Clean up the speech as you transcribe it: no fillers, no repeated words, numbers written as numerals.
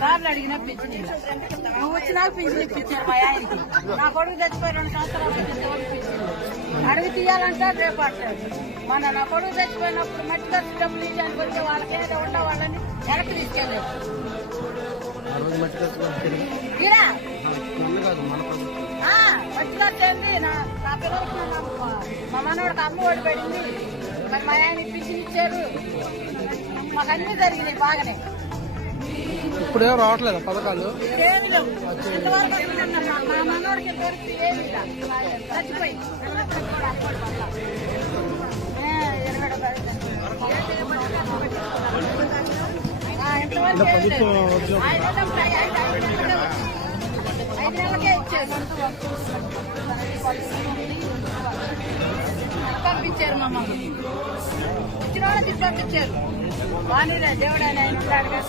సార్లు అడిగినా పింఛన్ నువ్వు వచ్చినా పింఛన్ ఇప్పించారు మా ఆయనకి. నా కొడుకు చచ్చిపోయి 2 సంవత్సరాలు పింఛన్ అడిగి తీయాలంటే రేపు అంటారు. మన నా కొడుకు చచ్చిపోయినప్పుడు మట్టి ఖర్చు డబ్బులు ఇచ్చానికి వచ్చే వాళ్ళకి ఏదో ఉండే వాళ్ళని వెనక్కి తీసుకెళ్ళారు. మీరా మట్టి ఖర్చు ఏంది నా పిల్లలకి మా మనవాడికి అమ్మ ఓడిపడింది. మరి మా ఆయన పింఛన్ ఇచ్చారు. మాకు అన్ని జరిగినాయి బాగానే. ఇప్పుడేమో రావట్లేదు పథకాలు. ఏమి లేవు. ఇంతవరకు మా మనవాడికి దొరికి ఏమి చచ్చిపోయి ఇంతవరకు 5 నెలలకే ఇచ్చారు. పంపించారు మమ్మల్ని. ఇచ్చిన వాళ్ళకి పంపించారు. వాణిరా దేవుడు ఆయన ఉన్నాడు కదా.